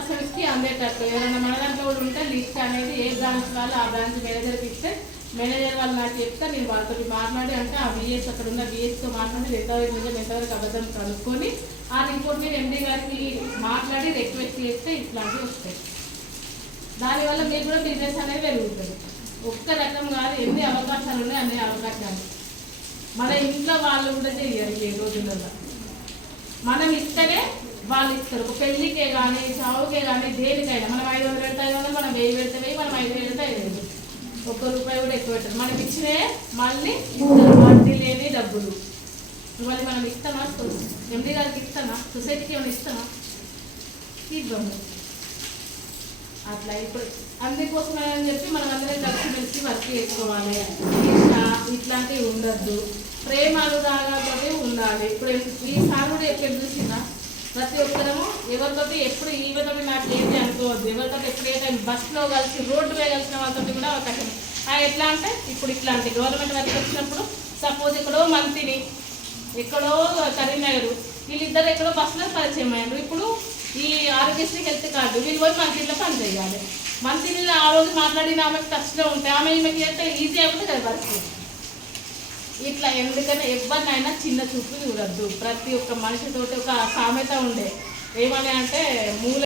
పర్సన్స్కి అందేటట్టు. ఎవరైనా మన దాంట్లో కూడా ఉంటే లిస్ట్ అనేది ఏ బ్రాంచ్ వాళ్ళు ఆ బ్రాంచ్ మేనేజర్కి ఇస్తే మేనేజర్ వాళ్ళు నాకు చెప్తే నేను వాళ్ళతో మాట్లాడి అంటే ఆ బిఎస్ అక్కడ ఉన్న బిఎస్తో మాట్లాడి ఎంతవరకు నిజం ఎంతవరకు అబద్ధం కనుక్కొని ఆ రిపోర్ట్ మీద ఎండీ గారికి మాట్లాడి రిక్వెస్ట్ చేస్తే ఇట్లాంటివి వస్తాయి. దానివల్ల మీకు కూడా బిజినెస్ అనేది పెరుగుతుంది. ఒక్క రకం కాదు ఎన్ని అవకాశాలు ఉన్నాయి అన్ని అవకాశాలు. మన ఇంట్లో వాళ్ళు కూడా చేయాలి ఈ రోజులలో. మనం ఇస్తేనే వాళ్ళు ఇస్తారు ఒక పెళ్ళికే కానీ చావుకే కానీ దేనికైనా మనం ఐదు వందలు పెడతాయి కదా మనం వెయ్యి పెడితే వెయ్యి మనం ఐదు వేలు పెడితే ఐదు వేలు. ఒక్క రూపాయి కూడా ఎక్కువ పెట్టరు. మనం ఇచ్చినే మళ్ళీ ఇస్తారు వడ్డీ లేని డబ్బులు. మళ్ళీ మనం ఇస్తామా? ఎండి గారికి ఇస్తామా? సొసైటీకి ఏమైనా ఇస్తామా? ఇవ్వము. అట్లా ఇప్పుడు అందుకోసం అని చెప్పి మనం అందరం కలిసి మెలిసి వర్క్ చేసుకోవాలి. ఇట్లా ఇట్లాంటివి ఉండద్దు. ప్రేమ అనురాగాలతో ఉండాలి. ఇప్పుడు ఈ సార్ కూడా ఎప్పుడు చూసిందా ప్రతి ఒక్కరము ఎవరితో ఎప్పుడు ఈమెతోటి నాకు ఏంటి అనుకోవద్దు. ఎవరితో ఎప్పుడు ఏ టైం బస్సులో కలిసి రోడ్డు మీద కలిసిన వాళ్ళతో కూడా అవకాశం ఎట్లా అంటే ఇప్పుడు ఇట్లాంటి గవర్నమెంట్ వర్క్ వచ్చినప్పుడు సపోజ్ ఎక్కడో మంత్రిని ఎక్కడో కరీంనగర్ వీళ్ళిద్దరు ఎక్కడో బస్సులో పరిచయం అయ్యారు. ఇప్పుడు ఈ ఆరోగ్యశ్రీ హెల్త్ కార్డు వీళ్ళు పోయి మంత్రిలో పని చేయాలి మంత్రిని ఆ రోజు మాట్లాడిన ఆమెకు టచ్లో ఉంటే ఆమె ఈమెకి అయితే ఈజీ అయిపోతుంది కదా పరిస్థితి. ఇట్లా ఎందుకంటే ఎవరినైనా చిన్న చూపు చూడద్దు. ప్రతి ఒక్క మనిషితోటి ఒక సామెత ఉండే. ఏమని అంటే మూల